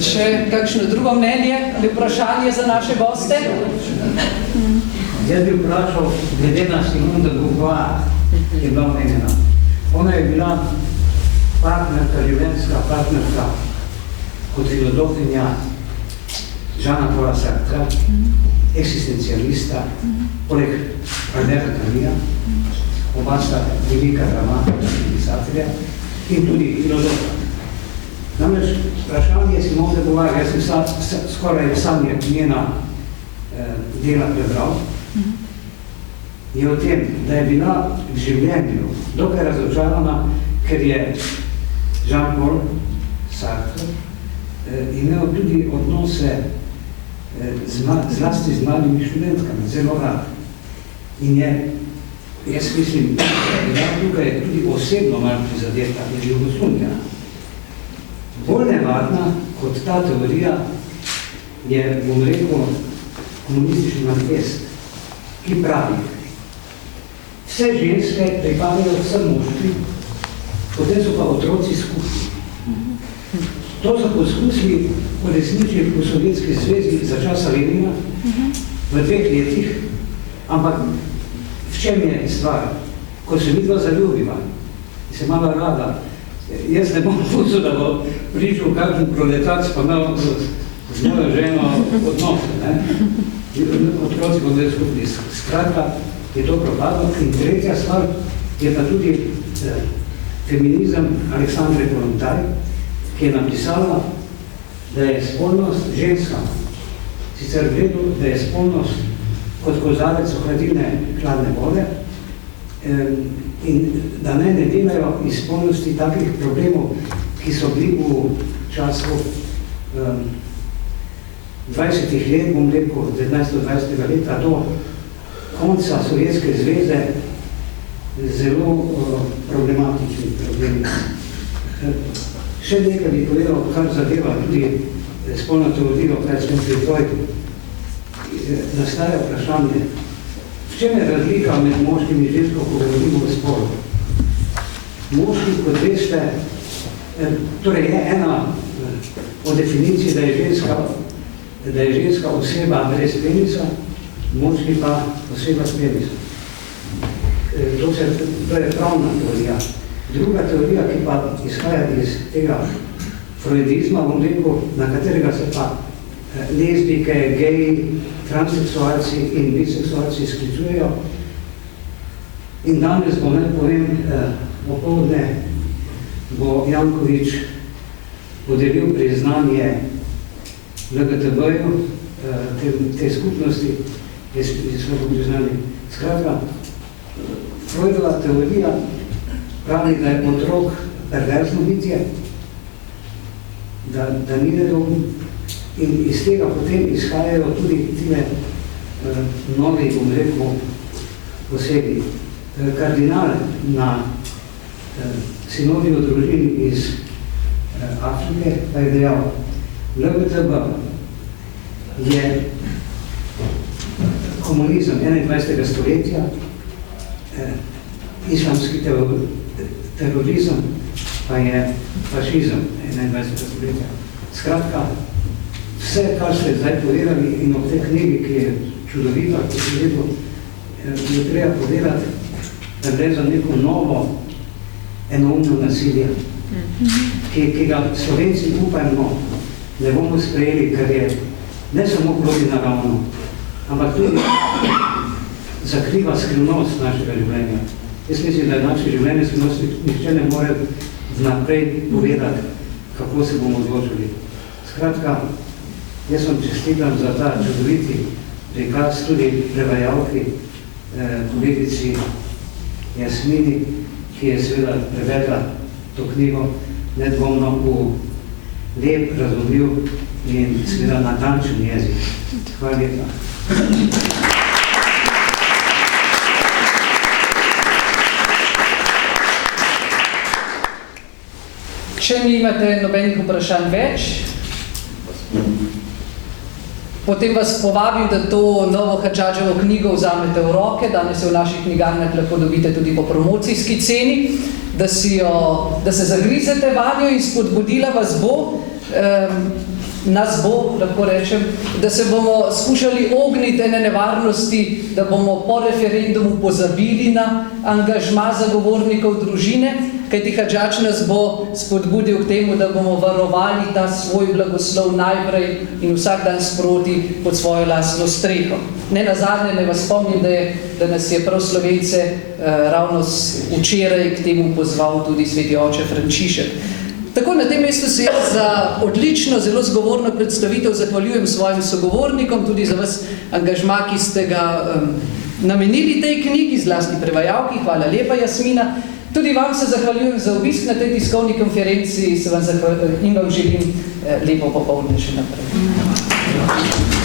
Še kakšno drugo mnenje ali vprašanje za naše goste? Jaz bi vprašal, glede na Simone de Beauvoir, ki je bila omenjena. Ona je bila partnerka, življenjska partnerka kot filozofinja Jeana Paula Sartra, eksistencialista, poleg Albert Camusa, oba sta velika dramatika, pisatelja in tudi filozofa. Namreč vprašanje Simone de Beauvoir, jaz sem skoraj sam njena dela prebral, je o tem, da je bila v življenju dokaj razočarana, ker je Jean-Paul Sartre imel tudi odnose zlasti z mladimi študentkami, zelo rad. In je, jaz mislim, da je bila tukaj tudi osebno malo prizadeta, je ljubosumljena. Bolj nevarna kot ta teorija je, bom rekel, komunistični manifest, ki pravi, vse ženske pripadajo vsem moštvi, potem so pa otroci skupni. To so poskusili uresničiti v Sovjetski zvezi za časa Lenina v 2 letih, ampak v čem je stvar? Ko se vidva zaljubiva in se malo rada, jaz ne bom pustil, da bo pričal kakšen proletac, pa imel z mojo ženo odnose, ne? Otroci bodo skupni. Skratka, je to propadlo. In tretja stvar je pa tudi feminizem Aleksandre Kollontaj, ki je napisala, da je spolnost ženska. Sicer vredu, da je spolnost kot kozarec ohladilne hladne vode in da ne delajo iz spolnosti takih problemov, ki so bili v času 20 let, bom rekel, 1920. leta do konca Sovjetske zveze zelo problematični problemi. Še nekaj bi povedal, kar zadeva tudi spolno teorijo, kaj sem pritvojil. Nastaja vprašanje, v čem je razlika med moškim in žensko, ko govorimo o spolu? Moški, kot veste, torej je ena od definicij, da je ženska oseba brez penisa, moški pa oseba s penisom. To je pravna teorija. Druga teorija, ki pa izhaja iz tega freudizma, bom rekel, na katerega se pa lezbike, geji, transseksualci in biseksualci sklicujejo. In danes bom povem, popoldne bo Janković podelil priznanje LGTB-ju, te skupnosti, je svojo priznanje. Skratka, Freudova teorija pravi, da je otrok perverzno bitje, da ni nedoben in iz tega potem izhajajo tudi tile novi, bom rekel, posebi. Kardinal na sinovi družini iz Afrike pa je dejal, LGTB je komunizem 21. stoletja, islamski terorizem pa je fašizem 21. stoletja. Skratka, vse, kar ste zdaj povedali in o tej knjigi, ki je čudovita, ki se je treba povedati, da gre za neko novo enoumno nasilje, ki ga Slovenci upajmo ne bomo sprejeli, ker je ne samo protinaravno, ampak tudi zakriva skrivnost našega življenja. Jaz mislim, da je naše življenje skrivnost, nihče ne more vnaprej povedati, kako se bomo odločili. Skratka, jaz vam čestitam za ta čudoviti prikaz, tudi prevajalki, kolegici Jasmini, ki je seveda prevedla to knjigo nedvomno v lep, razumljiv in seveda natančen jezik. Hvala lepa. Če nimate nobenih vprašanj več, potem vas povabim, da to novo Hadžadževo knjigo vzamete v roke, danes jo v naših knjigarnah lahko dobite tudi po promocijski ceni, da se zagrizete vanjo in spodbudila vas bo. nas bo, lahko rečem, da se bomo skušali ogniti ene nevarnosti, da bomo po referendumu pozabili na angažma zagovornikov družine, kajti Hadžadž nas bo spodbudil k temu, da bomo varovali ta svoj blagoslov najprej in vsak dan sproti pod svojo lastno streho. Ne nazadnje, ne vas spomnim, da nas je prav Slovence ravno včeraj k temu pozval tudi sveti oče Frančišek. Tako na tem mestu se jaz za odlično, zelo zgovorno predstavitev zahvaljujem svojim sogovornikom, tudi za vas angažma, ki ste ga namenili tej knjigi, zlasti prevajalki. Hvala lepa, Jasmina. Tudi vam se zahvaljujem za obisk na tej tiskovni konferenci in vam želim lepo popoldne še naprej.